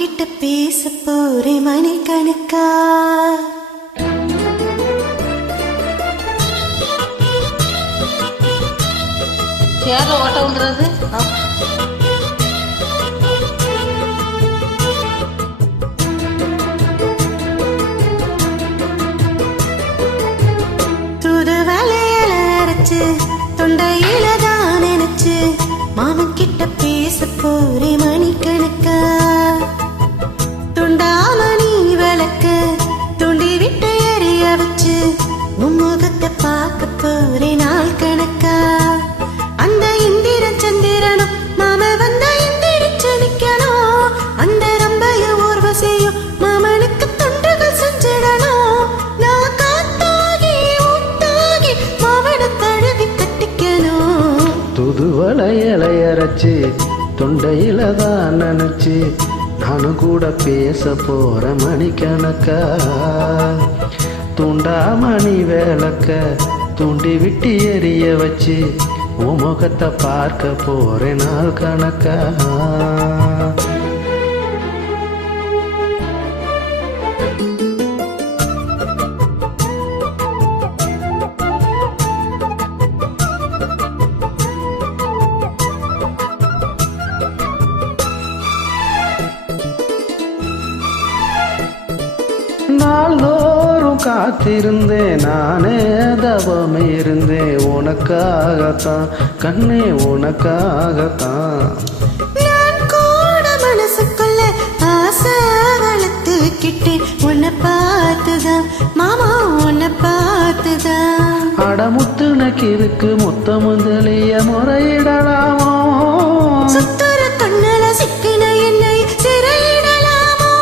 கிட்ட பேச போறே மணிக்கணக்கா. சேர்ல ஓட்ட விழுறது. துது வலையில அரைச்சு தொண்டையில தான் நினைச்சு மாமன் கிட்ட பேச போறே மணிக்கணக்கா. துண்டாமணி விளக்க துண்டி விட்டு எரிய வச்சு முகத்தை பார்க்க போறே நாள் கணக்கா. அந்த இந்திரன் சந்திரனும் மாம வந்த இந்திரிச்சு நிக்கணும். அந்த ரம்பைய ஊர்வசியும் மாமனுக்கு தொண்டுகள் செஞ்சிடணும். நான் காத்தாகி ஊத்தாகி மாமனை தழுவி கட்டிக்கணும். துதுவலை இலையரைச்சி தொண்டையில தான் நினைச்சு நானும் கூட பேச போற மணிக்கணக்கா. தூண்டாமணி வேலக்க தூண்டி விட்டு எரிய வச்சு உன் முகத்தை பார்க்க போறேன் நாள் கணக்கா. நாள்தோறும் காத்திருந்தேன் நானே தவம் இருந்தேன் உனக்காகத்தான் கண்ணே உனக்காகத்தான். நான் கூட மனசுக்குள்ள ஆசை வளர்த்துக்கிட்டு உன்னை பார்த்துதான் மாமா உன்னை பார்த்துதான். அடமுத்துனக்கு இருக்கு முத்த முதலிய முறையிடலாமோ. சுத்தர கண்ணல சிக்கின என்னை சிறையிடலாமோ.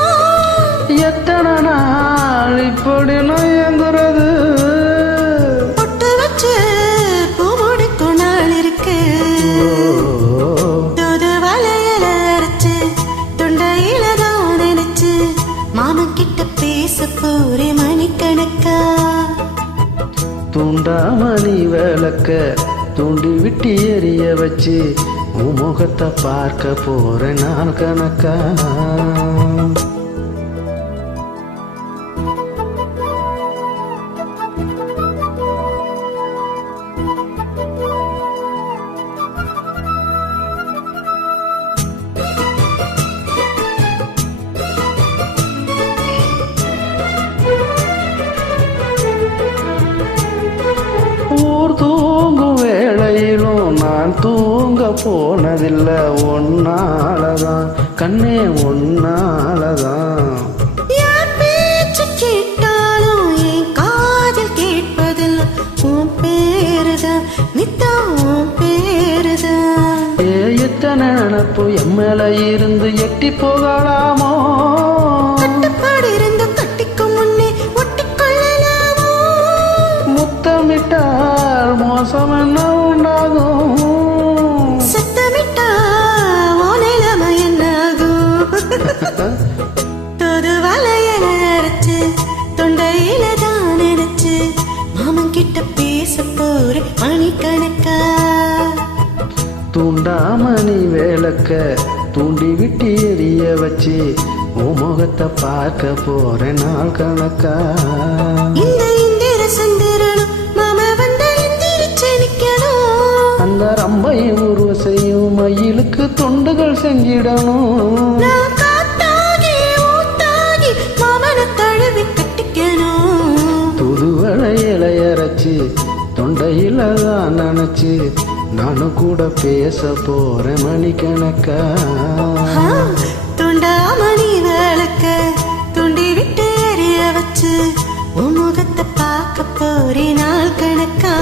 எத்தனை நாள் இப்படி நயங்குறது. பொட்டு வச்சு பூ முடிக்கும் நாள் இருக்கு. துது வலையில அரைச்சு தொண்டையில தான் நினைச்சு மாமன் கிட்ட பேச போறே மணிக்கணக்கா. தூண்டாமணி விளக்க தூண்டி விட்டு எரிய வச்சு உன் முகத்தை பார்க்க போற நாள் கணக்கா. ஊர் தூங்கும் வேளையிலும் நான் தூங்க போனதில்லை ஒன்னாலதான் கண்ணே ஒன்னாலதான். யார் பேச்சு கேட்டாலும் என் காதில் கேட்பதில்லை உன் பேருதான் நித்தம் உன் பேருதான். எத்தனை நினப்பு எம்மேல இருந்து எட்டி போகலாமோ. கட்டுப்பாடு இருந்து கட்டிக்கு முன்னே ஒட்டிக்கொள்ளலாமோ. முத்தமிட்டால் மோசம் என்ன உண்டாகும். சத்தமிட்டா உன் நிலைமை என்னாகும். துது வலையில அரைச்சு தொண்டையில தான் நினைச்சு மாமன் கிட்ட பேச போற மணிக்கணக்கா. தூண்டாமணி வேலக்க தூண்டி விட்டு எரிய வச்சு உன் முகத்தை பார்க்க போற நாள் கணக்கா. இந்த இந்திர சந்திரனும் மாம வந்த இந்திரிச்சு நிக்கணும். அந்த ரம்பையும் உருவசையும் மயிலுக்கு தொண்டுகள் செஞ்சிடணும். நான் காத்தாகி ஊத்தாகி மாமனை தழுவி கட்டிக்கணும். துதுவளை இலையரைச்சி தொண்டையில தான் நினைச்சு நானும் கூட பேச போற மணிக்கணக்கா. துண்டாமணி விளக்க துண்டி விட்டு எரிய வச்சு உன் முகத்தை பார்க்க போறே நாள் கணக்கா.